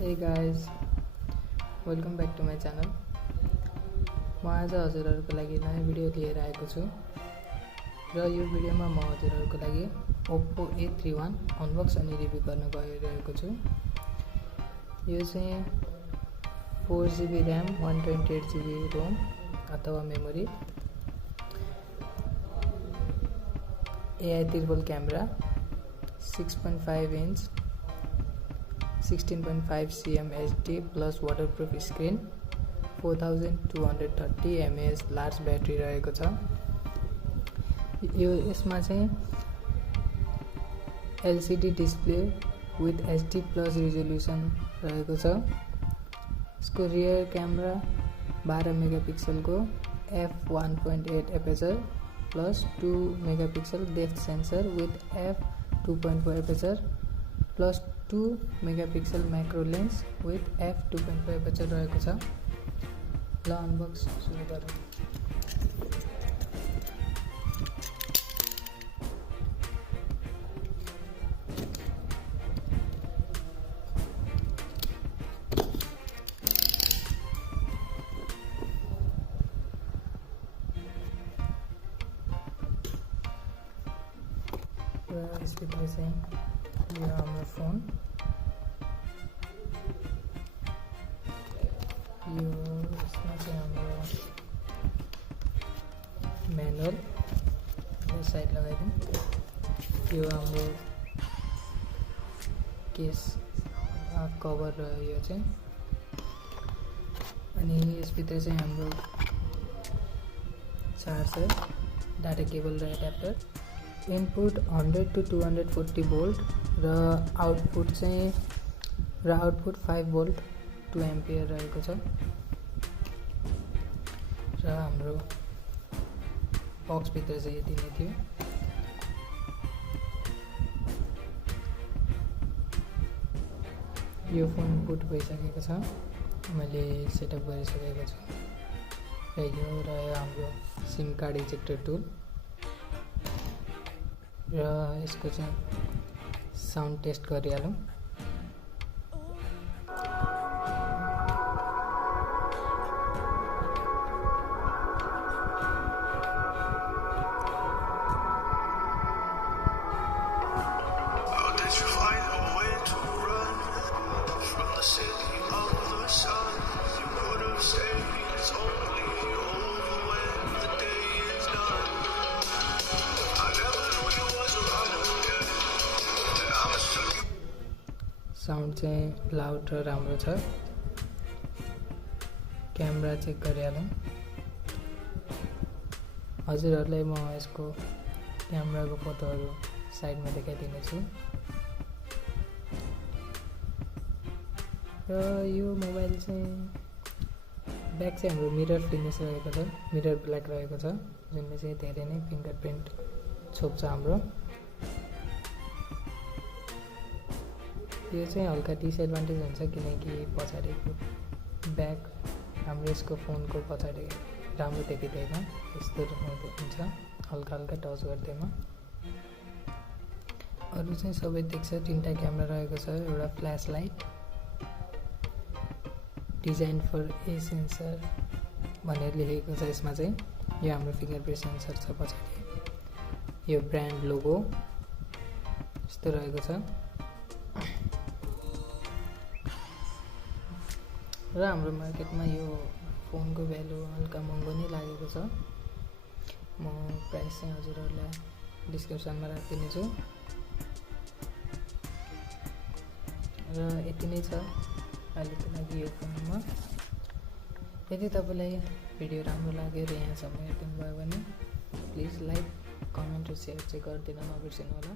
Hey guys, welcome back to my channel. म आज हजुरहरुको लागि नयाँ भिडियो लिएर आएको छु र यो भिडियोमा म हजुरहरुको लागि OPPO A31 अनबक्स अनि रिभ्यू गर्न गइरहेको छु। यो चाहिँ 4GB RAM 128GB ROM अथवा memory, AI camera, 6.5 inch 16.5 cm HD plus waterproof screen, 4230 mAh large battery रहेको छ। यो यसमा चाहिँ LCD display with HD plus resolution रहेको छ। यसको रियर क्यामेरा 12 मेगापिक्सल को f1.8 aperture plus 2 megapixel depth sensor with f2.4 aperture plus 2 megapixel macro lens with f2.5 aperture रहेको छ। ल अनबक्स सुरु गरौँ। यसभित्र चाहिँ यो हाम्रो फोन, यो यसमा चाहिँ हाम्रो म्यानुअल यो साइड लगाइदिउँ। यो हाम्रो केस कभर रह्यो यो चाहिँ, अनि यसभित्र चाहिँ हाम्रो चार्जर, डाटा केबल र एडाप्टर, इनपुट 100 to 240 भोल्ट र आउटपुट 5 भोल्ट 2 एम्पियर रहेको छ। र हाम्रो बक्स भित्र चाहिँ यति नै थियो। यो फोन बुट भइसकेको छ, मैले सेटअप गरिसकेको छु। र यो रह्यो हाम्रो सिम कार्ड इजेक्टर टुल र यसको चाहिँ साउन्ड टेस्ट गरिहालौँ। साउन्ड चाहिँ लाउड र राम्रो छ। क्यामेरा चेक गरिहालौँ। हजुरहरूलाई म यसको क्यामेराको फोटोहरू साइडमा देखाइदिनेछु। र यो मोबाइल चाहिँ ब्याक चाहिँ हाम्रो मिरर फिनिस रहेको छ, मिरर ब्ल्याक रहेको छ, जुनले चाहिँ धेरै नै फिङ्गरप्रिन्ट छोप्छ हाम्रो। यो चाहिँ हल्का डिसएडभान्टेज हुन्छ किनकि पछाडिको ब्याक हाम्रो यसको फोनको पछाडि राम्रो देखिँदैन, यस्तो हुन्छ हल्का हल्का टच गर्दैमा। अरू चाहिँ सबै देख्छ। 3टा क्यामेरा रहेको छ, एउटा flash light, design for a sensor भनेर लेखेको छ यसमा चाहिँ। यो हाम्रो फिङ्गरप्रिन्ट सेन्सर छ पछाडि। यो ब्रान्ड लोगो यस्तो रहेको छ। र हाम्रो मार्केटमा यो फोनको भ्यालु हल्का महँगो नै लागेको छ। म प्राइस चाहिँ हजुरहरूलाई डिस्क्रिप्सनमा राखिदिनेछु। र यति नै छ अहिलेको लागि यो फोनमा। यदि तपाईँलाई भिडियो राम्रो लाग्यो र यहाँसम्म हेरिदिनु भयो भने प्लिज लाइक, कमेन्ट र सेयर चाहिँ गरिदिन नबिर्सिनु होला।